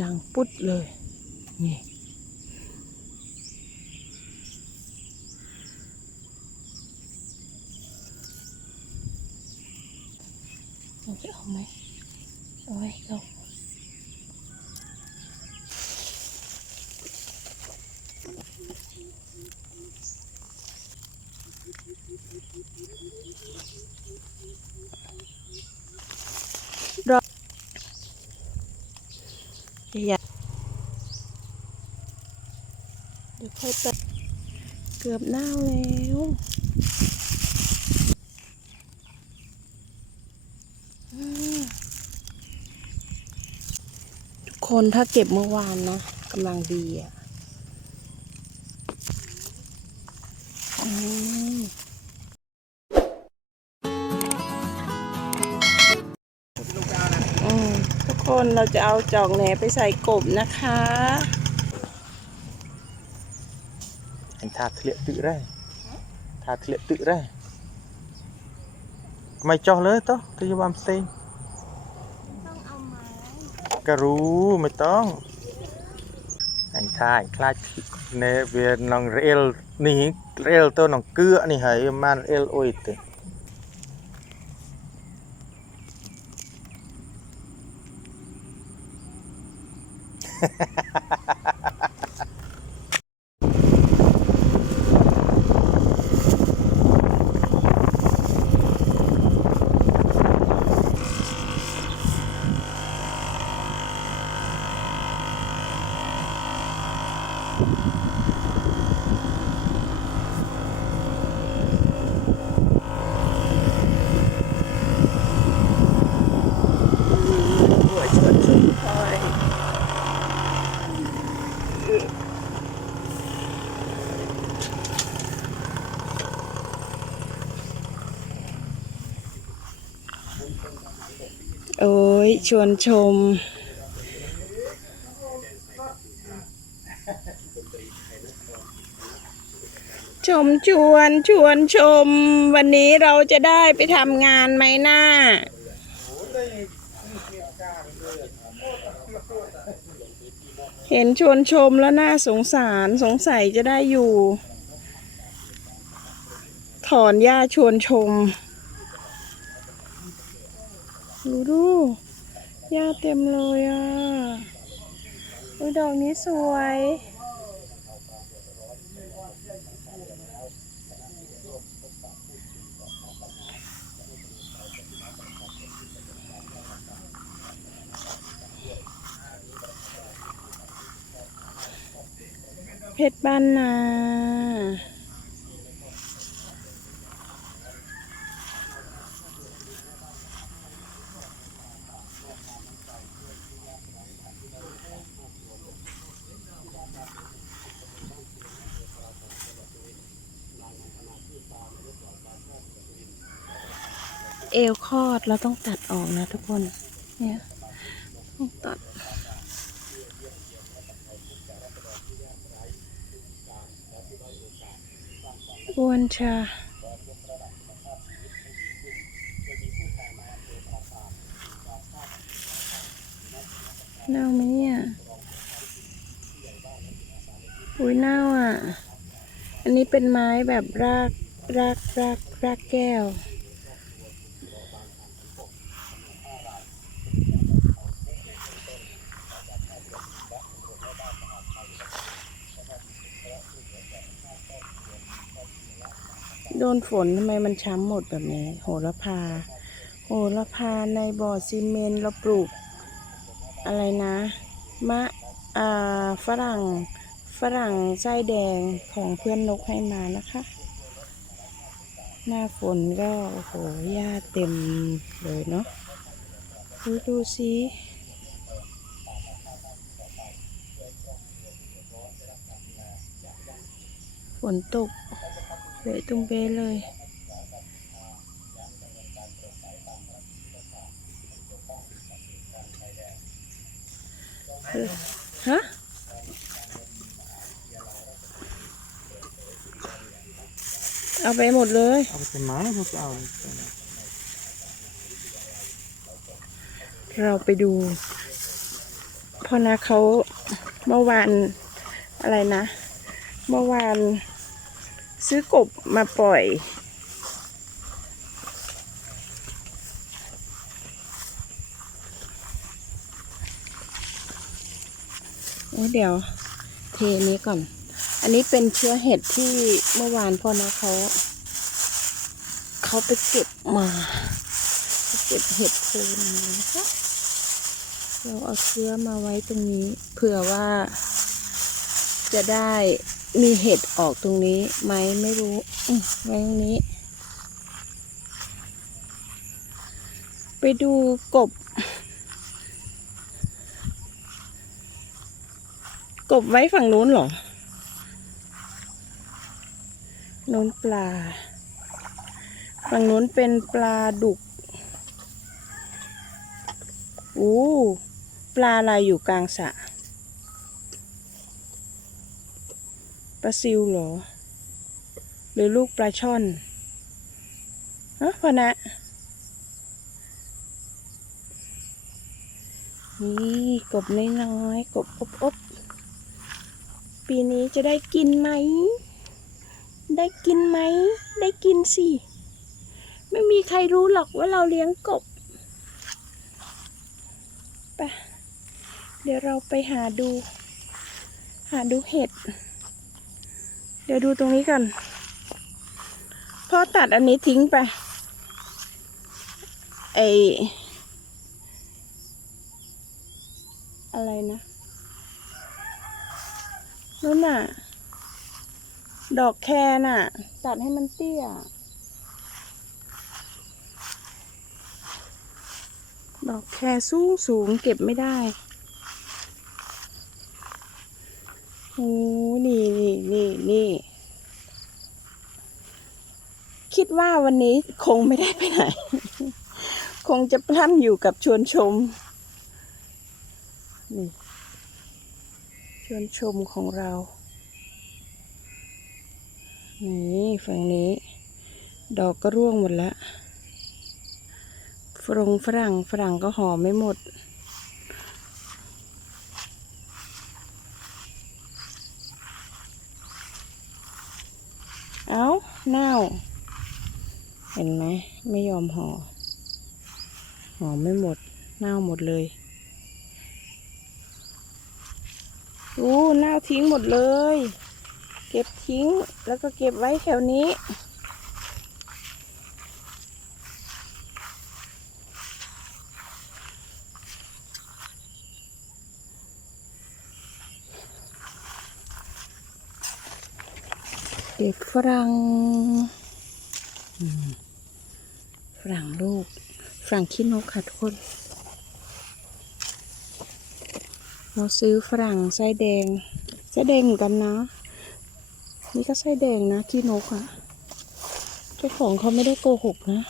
ดังปุ๊ดเลย นี่ เราจะเอาไหมเอาไว้เรารออย่าเดี๋ยว ค่อยไปเกือบหน้าแล้วทุกคนถ้าเก็บเมื่อวานนะกำลังดีอะทุกคนเราจะเอาจอกแหนไปใส่กบนะคะ anh thà thiệt tự ra thà thiệt tự ra mày cho lớn to tôi cho bám xem ต้องเอาไม้กะรู้ไม่ต้องอันท่าคลาดเนเวียนนองเรลนี่เรลตัวนองเกลือนี่เหยมันเอลโอยเตหัว ชนชุนคอยโอ้ย ชวนชมชมชวนชวนชม วันนี้เราจะได้ไปทำงานไหมหน้า เห็นชวนชมแล้วน่าสงสารสงสัยจะได้อยู่ ถอนหญ้าชวนชม ดูดูหญ้าเต็มเลยอะอุ้ยดอกนี้สวย เพชรบ้านนาเอวคลอดเราต้องตัดออกนะทุกคน เนี่ย ต้องตัด อ้วนชา เน่าไหมเนี่ย อุ้ยเน่าอะ อันนี้เป็นไม้แบบรากรากรากรากแก้ว ดนฝนทำไมมันช้ำหมดแบบนี้ โหระพา โหระพาในบ่อซีเมนต์เราปลูก อะไรนะ มะอ่าฝรั่ง ฝรั่งไส้แดงของเพื่อนนกให้มานะคะ หน้าฝนก็ โอ้โหหญ้าเต็มเลยเนาะดูดูสิฝนตก เละตุ้มเป๊ะเลย ฮะเอาไปหมดเลย เอาไปเป็นไม้พวกเอาเราไปดูเพราะนะเขาเมื่อวานอะไรนะ เมื่อวาน ซื้อกบมาปล่อย โอ้เดี๋ยวเทนี้ก่อน อันนี้เป็นเชื้อเห็ดที่เมื่อวานพ่อนะเขาเขาไปเก็บมาเก็บเห็ดโคนมนะคะเราเอาเชื้อมาไว้ตรงนี้เผื่อว่าจะได้ มีเห็ดออกตรงนี้ไหมไม่รู้ไว้ตรงนี้ ไปดูกบ กบไว้ฝั่งนู้นเหรอนู้นปลา ฝั่งนู้นเป็นปลาดุกอู้ปลาอะไรอยู่กลางสระ ปลาซิวเหรอ หรือลูกปลาช่อนฮะพอนะนี่กบน้อยๆกบอบอบปีนี้จะได้กินไหม ได้กินไหม ได้กินสิ ไม่มีใครรู้หรอกว่าเราเลี้ยงกบไปเดี๋ยวเราไปหาดู หาดูเห็ด เดี๋ยวดูตรงนี้ก่อนพ่อตัดอันนี้ทิ้งไป ไออะไรนะนู่นน่ะ ดอกแครน่ะ ตัดให้มันเตี้ย ดอกแครสูงสูงเก็บไม่ได้ โอ้นี่นี่นี่นี่ คิดว่าวันนี้คงไม่ได้ไปไหน คงจะพล่ำอยู่กับชวนชม นี่ ชวนชมของเรา นี่ฝั่งนี้ ดอกก็ร่วงหมดแล้ว ฝรงฝรั่งฝรั่งก็หอมไม่หมด เอา เน่าเห็นไหม ไม่ยอมห่อห่อไม่หมด เน่าหมดเลยอู้เน่าทิ้งหมดเลย เก็บทิ้งแล้วก็เก็บไว้แถวนี้ เก็บฝรั่งฝรั่งลูกฝรั่งขี้นกค่ะทุกคน เราซื้อฝรั่งไส้แดงไส้แดงเหมือนกันนะ นี่ก็ไส้แดงนะขี้นกอะเจ้าของเขาไม่ได้โกหกนะ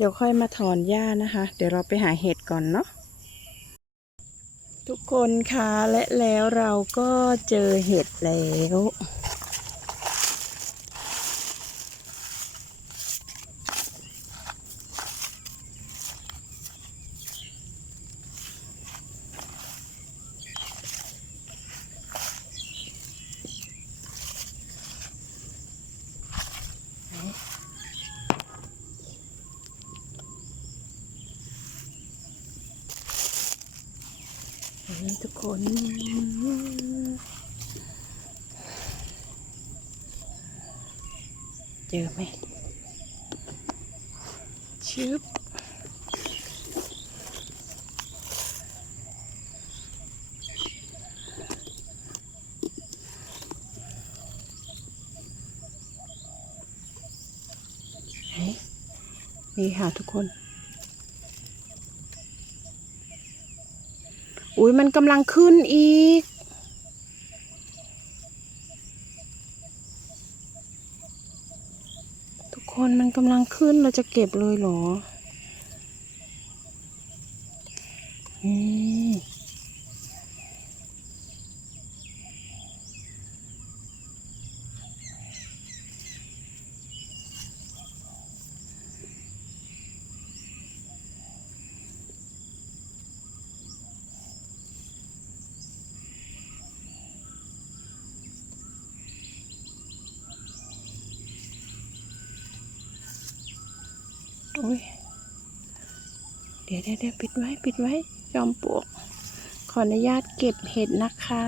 เดี๋ยวค่อยมาถอนหญ้านะคะ เดี๋ยวเราไปหาเห็ดก่อนเนาะทุกคนคะและแล้วเราก็เจอเห็ดแล้ว นี่ทุกคน เจอไหมชึบเฮ้ยนี่ค่ะทุกคน อุ้ยมันกำลังขึ้นอีกทุกคนมันกำลัง ขึ้นเราจะเก็บเลยเหรอ อืม โอ้ยเดี๋ยวเดี๋ยวปิดไว้ปิดไว้จอมปลวก ขออนุญาตเก็บเห็ดนะคะ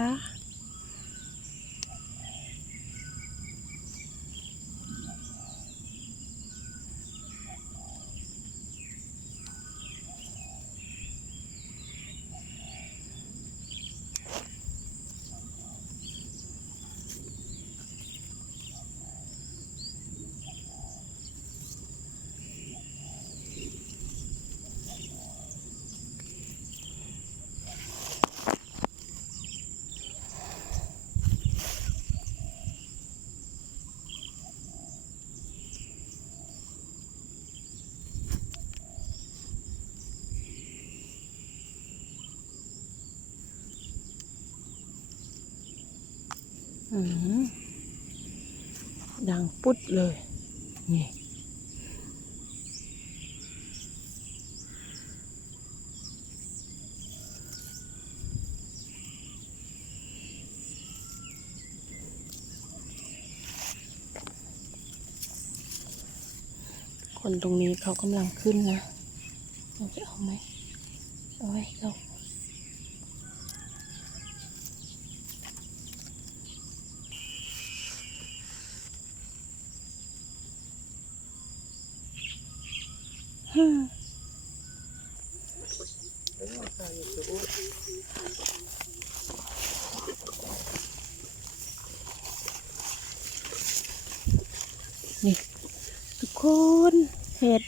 ดังปุ๊ดเลย นี่ คนตรงนี้เขากำลังขึ้นนะ เราจะเอาไหม เอาไว้เขา นี่ ทุกคนเห็ด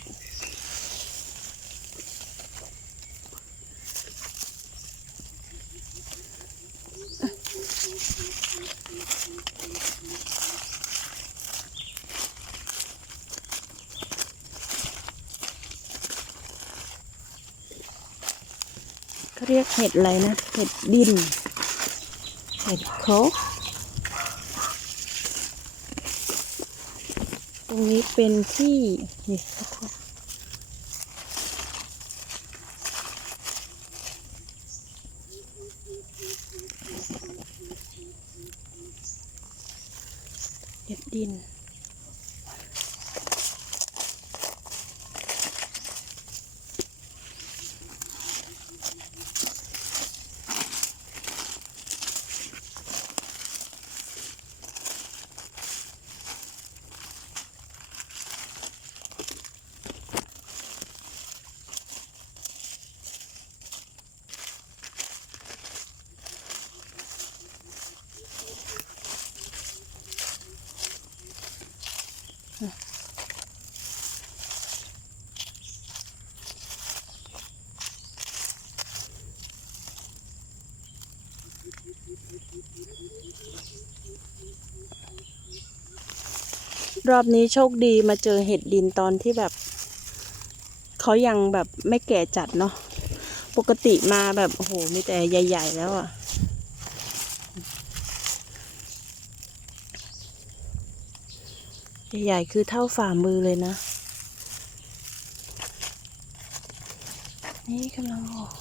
เขาเรียกเห็ด อะไรนะ เห็ดดิน เห็ดโคกตรงนี้เป็นที่นี่เห็ดดิน รอบนี้โชคดีมาเจอเห็ดดินตอนที่แบบเขายังแบบไม่แก่จัดเนาะปกติมาแบบโอ้โหมีแต่ใหญ่ ๆ แล้วอะ่ะใหญ่ๆคือเท่าฝ่ามือเลยนะ นี่กำลังออก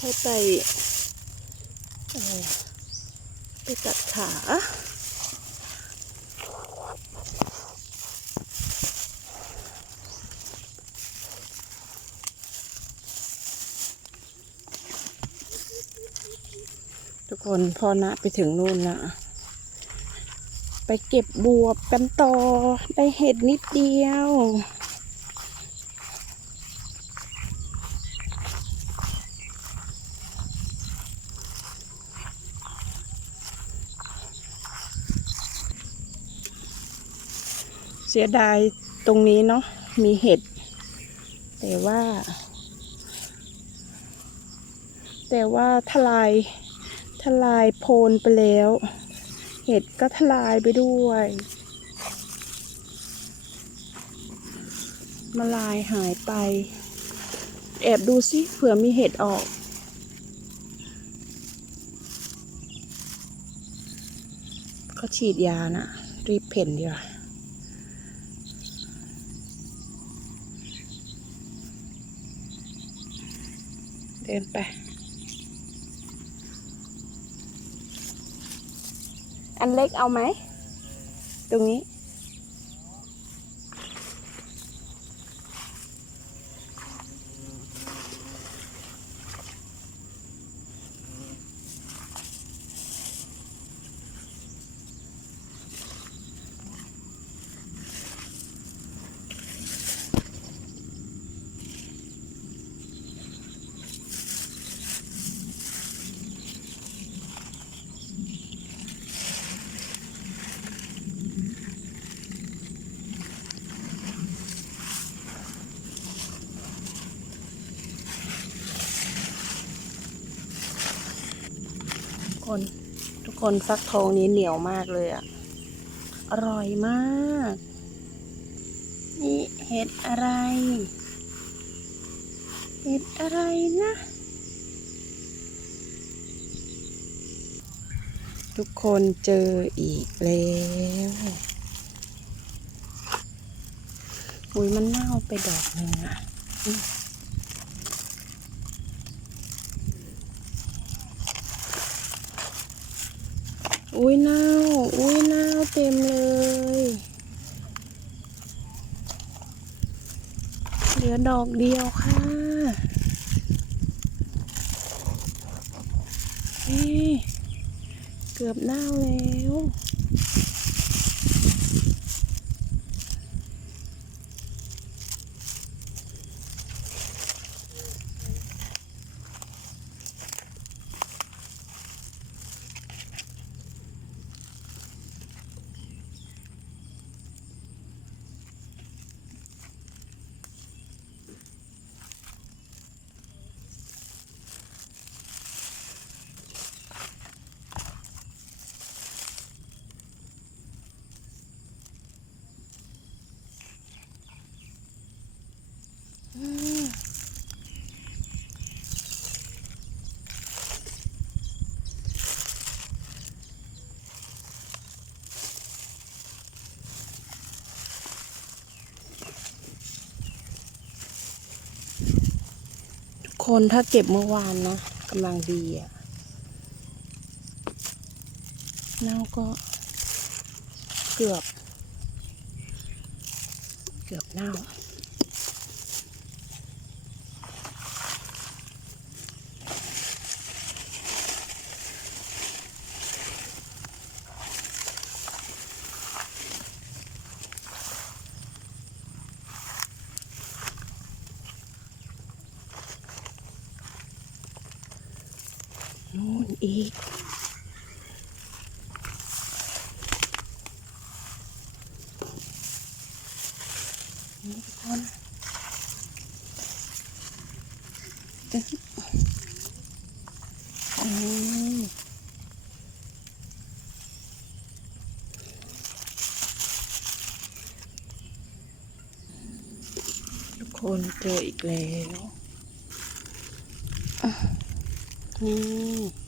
เดี๋ยวค่อยไปไรอะไปตัดขาทุกคนพอนะไปถึงนู่นละไปเก็บบวบกันต่อ ได้เห็ดนิดเดียว สียดายตรงนี้เนาะมีเห็ด แต่ว่า แต่ว่าทลายทลายโพนไปแล้ว เห็ดก็ทลายไปด้วยมาลายหายไป แอบดูสิเผื่อมีเห็ดออกก็ฉีดยานะ รีบเพ่นดีกว่า เดินไปอันเล็กเอาไหมตรงนี้ คนทุกคนฟักทองนี้เหนียวมากเลยอะอร่อยมาก นี่เห็ดอะไร เห็ดอะไรนะ ทุกคนเจออีกแล้วอุ้ยมันเน่าไปดอกหนึ่งอะ อุ้ยเน่า อุ้ยเน่าเต็มเลยเหลือดอกเดียวค่ะเอ๊เกือบเน่าแล้ว คนถ้าเก็บเมื่อวานนะกำลังดีอะเน่าก็เกือบ เกือบเน่า นู่น อีก นี่ทุกคนตึ๊ดอืมทุกคนเจออีกแล้วอะนี่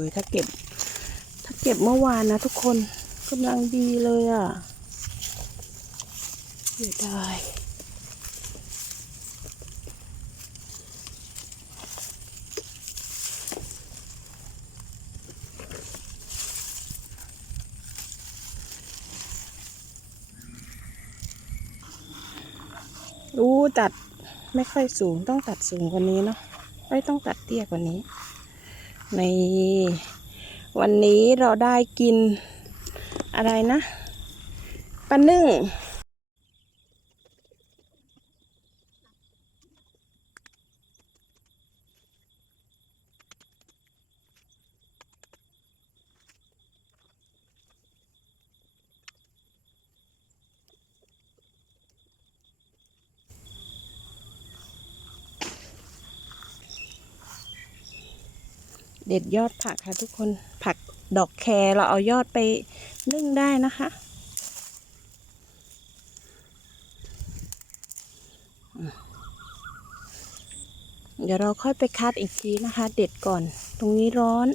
เลยถ้าเก็บ ถ้าเก็บเมื่อวานนะทุกคนกำลังดีเลยอะเสียดายอู้ตัดไม่ค่อยสูงต้องตัดสูงกว่านี้เนาะไม่ต้องตัดเตี้ยกว่านี้ นวันนี้เราได้กินอะไรนะปลานึ่ง เด็ดยอดผักค่ะทุกคนผักดอกแครเราเอายอดไปนึ่งได้นะคะเดี๋ยวเราค่อยไปคัดอีกทีนะคะ เด็ดก่อน ตรงนี้ร้อน